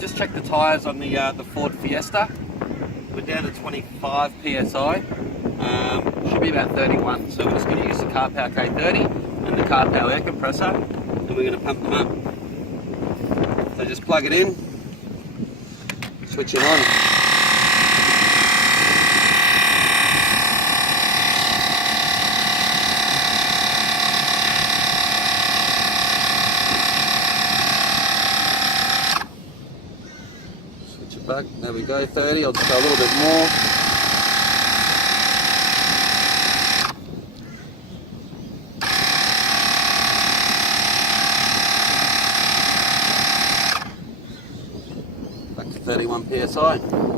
just checked the tyres on the Ford Fiesta. We're down to 25 psi. Should be about 31. So we're just going to use the Carpow K30 and the Carpow Air Compressor, and we're going to pump them up. So just plug it in, switch it on. Switch it back. There we go, 30. I'll just go a little bit more. Back to 31 psi.